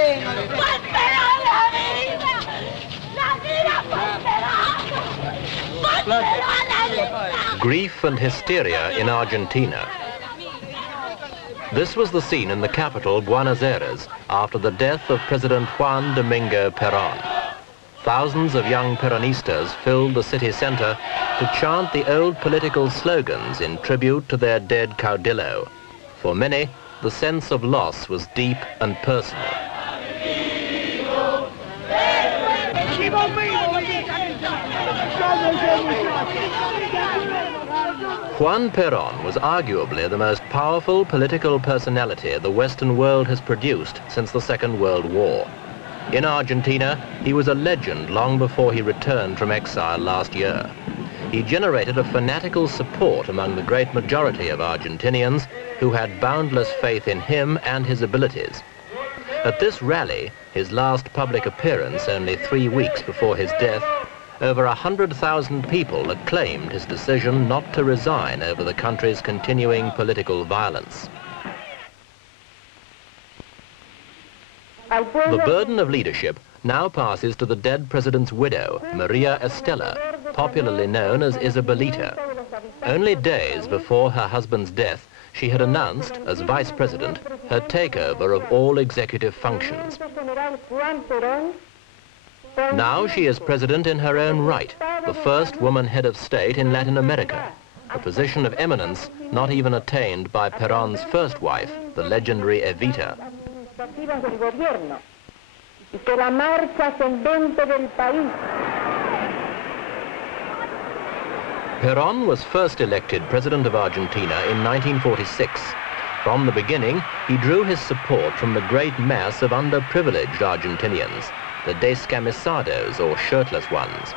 ¡Juan Perón, la vida! ¡La vida, Juan Perón! ¡Juan Perón, la vida! Grief and hysteria in Argentina. This was the scene in the capital, Buenos Aires, after the death of President Juan Domingo Peron. Thousands of young Peronistas filled the city center to chant the old political slogans in tribute to their dead caudillo. For many, the sense of loss was deep and personal. Juan Peron was arguably the most powerful political personality the Western world has produced since the Second World War. In Argentina, he was a legend long before he returned from exile last year. He generated a fanatical support among the great majority of Argentinians who had boundless faith in him and his abilities. At this rally, his last public appearance only 3 weeks before his death, over 100,000 people acclaimed his decision not to resign over the country's continuing political violence. The burden of leadership now passes to the dead president's widow, Maria Estela, popularly known as Isabelita. Only days before her husband's death, she had announced, as vice president, her takeover of all executive functions. Now she is president in her own right, the first woman head of state in Latin America, a position of eminence not even attained by Peron's first wife, the legendary Evita. Peron was first elected president of Argentina in 1946. From the beginning, he drew his support from the great mass of underprivileged Argentinians, the descamisados, or shirtless ones.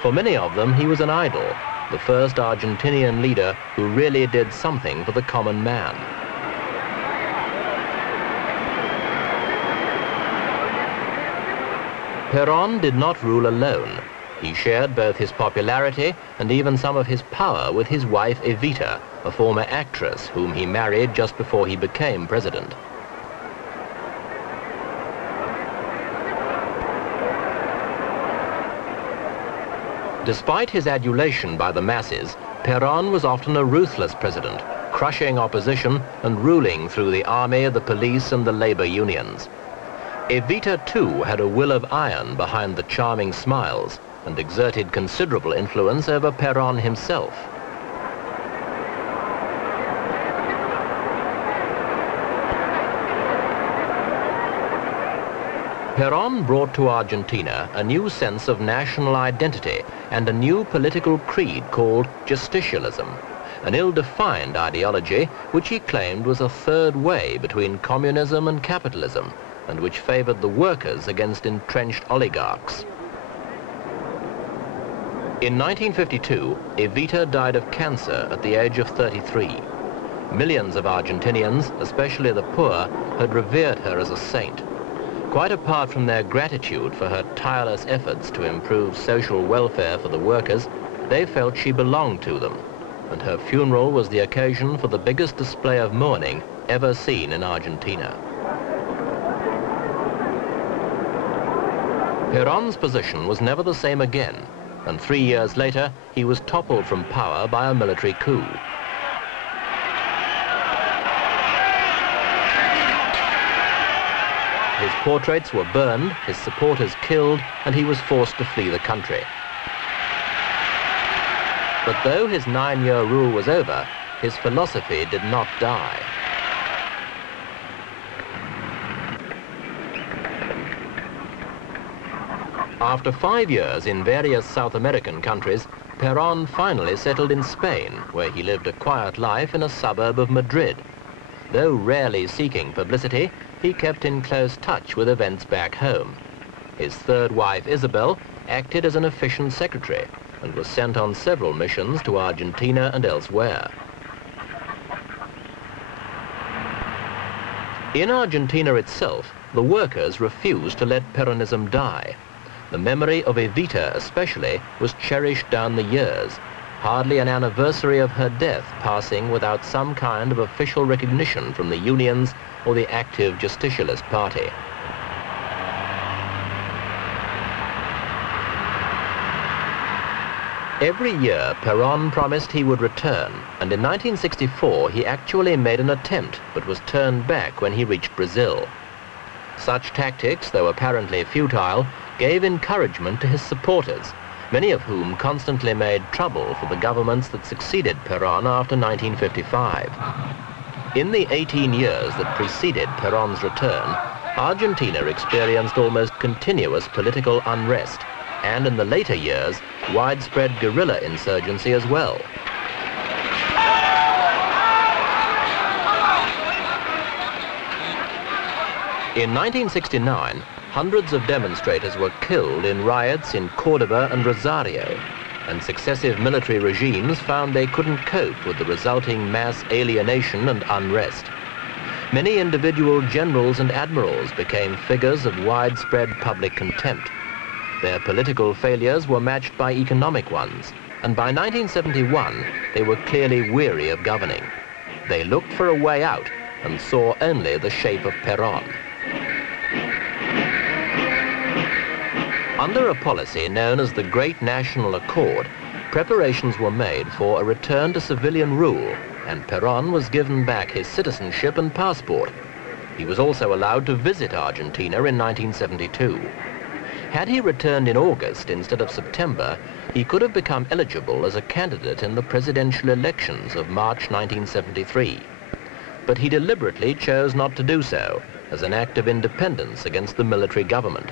For many of them, he was an idol, the first Argentinian leader who really did something for the common man. Peron did not rule alone. He shared both his popularity and even some of his power with his wife Evita, a former actress whom he married just before he became president. Despite his adulation by the masses, Peron was often a ruthless president, crushing opposition and ruling through the army, the police, and the labor unions. Evita, too, had a will of iron behind the charming smiles and exerted considerable influence over Peron himself. Peron brought to Argentina a new sense of national identity and a new political creed called justicialism, an ill-defined ideology which he claimed was a third way between communism and capitalism, and which favored the workers against entrenched oligarchs. In 1952, Evita died of cancer at the age of 33. Millions of Argentinians, especially the poor, had revered her as a saint. Quite apart from their gratitude for her tireless efforts to improve social welfare for the workers, they felt she belonged to them, and her funeral was the occasion for the biggest display of mourning ever seen in Argentina. Peron's position was never the same again, and 3 years later, he was toppled from power by a military coup. His portraits were burned, his supporters killed, and he was forced to flee the country. But though his 9-year rule was over, his philosophy did not die. After 5 years in various South American countries, Peron finally settled in Spain, where he lived a quiet life in a suburb of Madrid. Though rarely seeking publicity, he kept in close touch with events back home. His third wife, Isabel, acted as an efficient secretary and was sent on several missions to Argentina and elsewhere. In Argentina itself, the workers refused to let Peronism die. The memory of Evita especially was cherished down the years, hardly an anniversary of her death passing without some kind of official recognition from the unions or the active Justicialist Party. Every year, Peron promised he would return, and in 1964 he actually made an attempt, but was turned back when he reached Brazil. Such tactics, though apparently futile, gave encouragement to his supporters, many of whom constantly made trouble for the governments that succeeded Peron after 1955. In the 18 years that preceded Peron's return, Argentina experienced almost continuous political unrest, and in the later years, widespread guerrilla insurgency as well. In 1969, hundreds of demonstrators were killed in riots in Cordoba and Rosario, and successive military regimes found they couldn't cope with the resulting mass alienation and unrest. Many individual generals and admirals became figures of widespread public contempt. Their political failures were matched by economic ones, and by 1971, they were clearly weary of governing. They looked for a way out and saw only the shape of Peron. Under a policy known as the Great National Accord, preparations were made for a return to civilian rule, and Peron was given back his citizenship and passport. He was also allowed to visit Argentina in 1972. Had he returned in August instead of September, he could have become eligible as a candidate in the presidential elections of March 1973. But he deliberately chose not to do so, as an act of independence against the military government.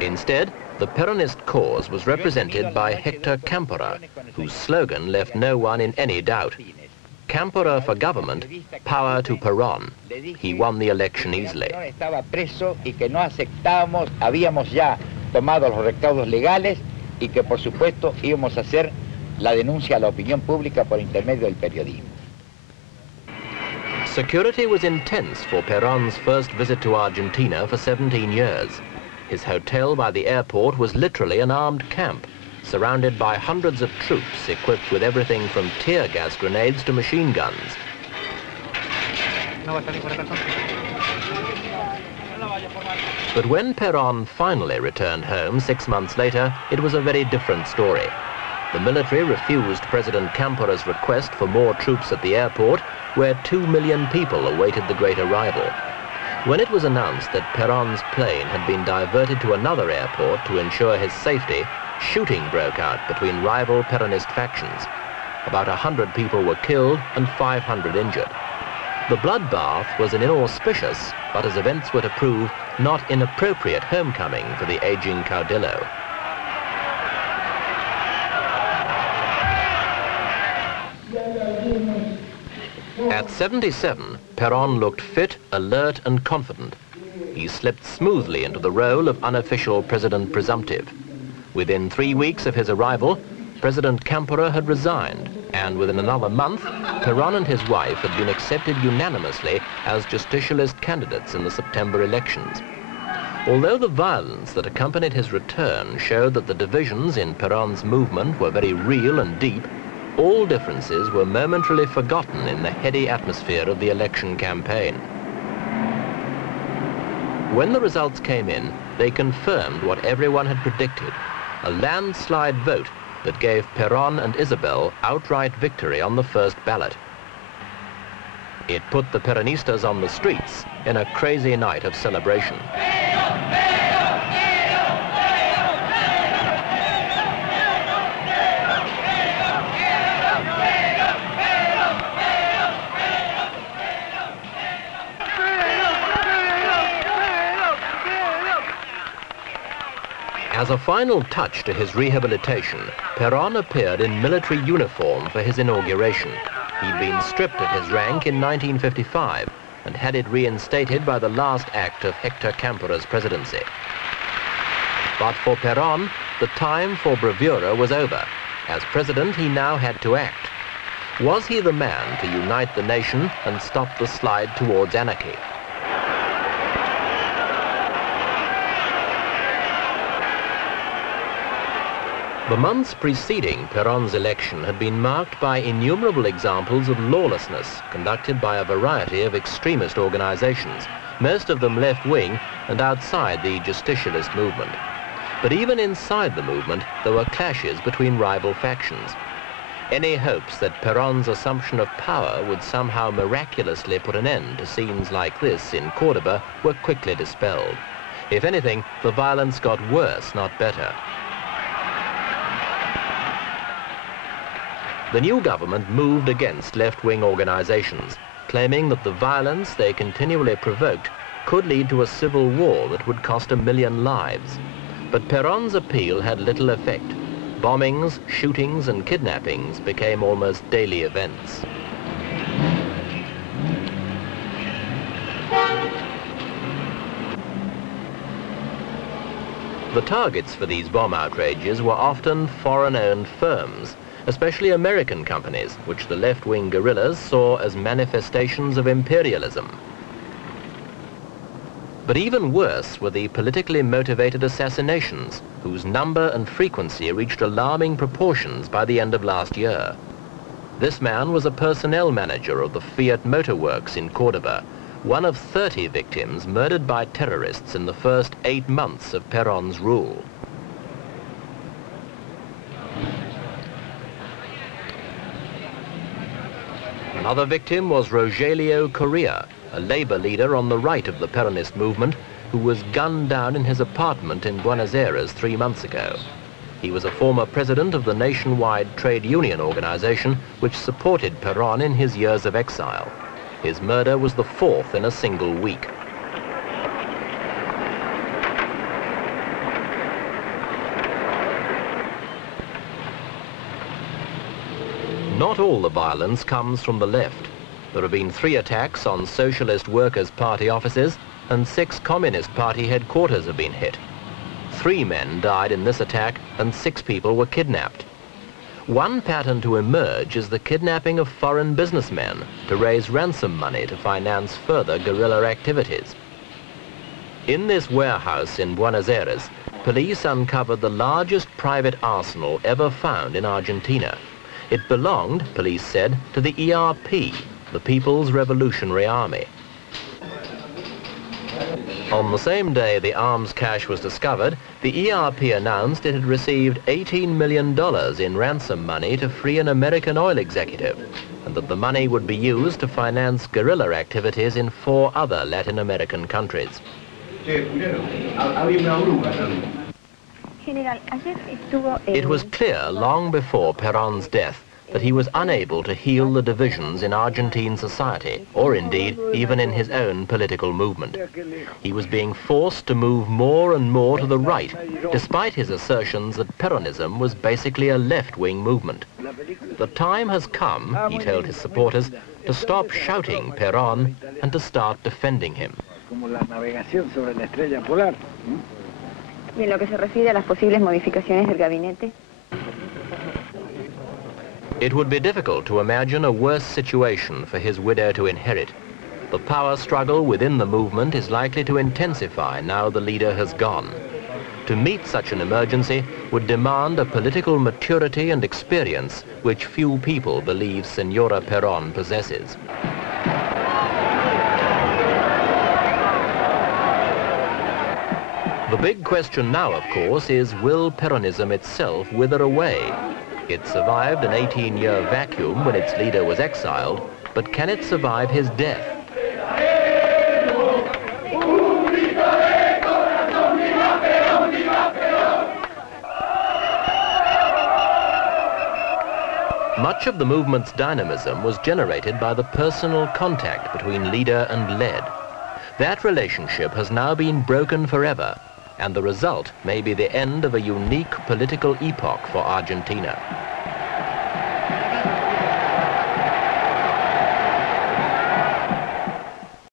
Instead, the Peronist cause was represented by Héctor Cámpora, whose slogan left no one in any doubt. Cámpora for government, power to Peron. He won the election easily. Estaba preso y que no aceptábamos, habíamos ya tomado los recaudos legales y que por supuesto íbamos a hacer la denuncia a la opinión pública por intermedio del periodismo. Security was intense for Peron's first visit to Argentina for 17 years. His hotel by the airport was literally an armed camp, surrounded by hundreds of troops equipped with everything from tear gas grenades to machine guns. But when Peron finally returned home 6 months later, it was a very different story. The military refused President Cámpora's request for more troops at the airport, where 2 million people awaited the great arrival. When it was announced that Peron's plane had been diverted to another airport to ensure his safety, shooting broke out between rival Peronist factions. About 100 people were killed and 500 injured. The bloodbath was an inauspicious, but as events were to prove, not inappropriate homecoming for the aging caudillo. At 77, Peron looked fit, alert and confident. He slipped smoothly into the role of unofficial president presumptive. Within 3 weeks of his arrival, President Cámpora had resigned, and within another month, Peron and his wife had been accepted unanimously as justicialist candidates in the September elections. Although the violence that accompanied his return showed that the divisions in Peron's movement were very real and deep, all differences were momentarily forgotten in the heady atmosphere of the election campaign. When the results came in, they confirmed what everyone had predicted, a landslide vote that gave Peron and Isabel outright victory on the first ballot. It put the Peronistas on the streets in a crazy night of celebration. As a final touch to his rehabilitation, Peron appeared in military uniform for his inauguration. He'd been stripped of his rank in 1955 and had it reinstated by the last act of Héctor Cámpora's presidency. But for Peron, the time for bravura was over. As president, he now had to act. Was he the man to unite the nation and stop the slide towards anarchy? The months preceding Peron's election had been marked by innumerable examples of lawlessness conducted by a variety of extremist organizations, most of them left-wing and outside the justicialist movement. But even inside the movement, there were clashes between rival factions. Any hopes that Peron's assumption of power would somehow miraculously put an end to scenes like this in Córdoba were quickly dispelled. If anything, the violence got worse, not better. The new government moved against left-wing organizations, claiming that the violence they continually provoked could lead to a civil war that would cost 1 million lives. But Peron's appeal had little effect. Bombings, shootings and kidnappings became almost daily events. The targets for these bomb outrages were often foreign-owned firms, especially American companies, which the left-wing guerrillas saw as manifestations of imperialism. But even worse were the politically motivated assassinations, whose number and frequency reached alarming proportions by the end of last year. This man was a personnel manager of the Fiat Motor Works in Córdoba, one of 30 victims murdered by terrorists in the first 8 months of Peron's rule. Another victim was Rogelio Correa, a labor leader on the right of the Peronist movement, who was gunned down in his apartment in Buenos Aires 3 months ago. He was a former president of the nationwide trade union organization which supported Peron in his years of exile. His murder was the 4th in a single week. Not all the violence comes from the left. There have been 3 attacks on Socialist Workers' Party offices and 6 Communist Party headquarters have been hit. 3 men died in this attack and 6 people were kidnapped. One pattern to emerge is the kidnapping of foreign businessmen to raise ransom money to finance further guerrilla activities. In this warehouse in Buenos Aires, police uncovered the largest private arsenal ever found in Argentina. It belonged, police said, to the ERP, the People's Revolutionary Army. On the same day the arms cache was discovered, the ERP announced it had received $18 million in ransom money to free an American oil executive, and that the money would be used to finance guerrilla activities in 4 other Latin American countries. It was clear long before Peron's death that he was unable to heal the divisions in Argentine society, or indeed even in his own political movement. He was being forced to move more and more to the right, despite his assertions that Peronism was basically a left-wing movement. The time has come, he told his supporters, to stop shouting Peron and to start defending him. Y en lo que se refiere a las posibles modificaciones del gabinete. It would be difficult to imagine a worse situation for his widow to inherit. The power struggle within the movement is likely to intensify now the leader has gone. To meet such an emergency would demand a political maturity and experience which few people believe Senora Peron possesses. The big question now, of course, is will Peronism itself wither away? It survived an 18-year vacuum when its leader was exiled, but can it survive his death? Much of the movement's dynamism was generated by the personal contact between leader and led. That relationship has now been broken forever, and the result may be the end of a unique political epoch for Argentina.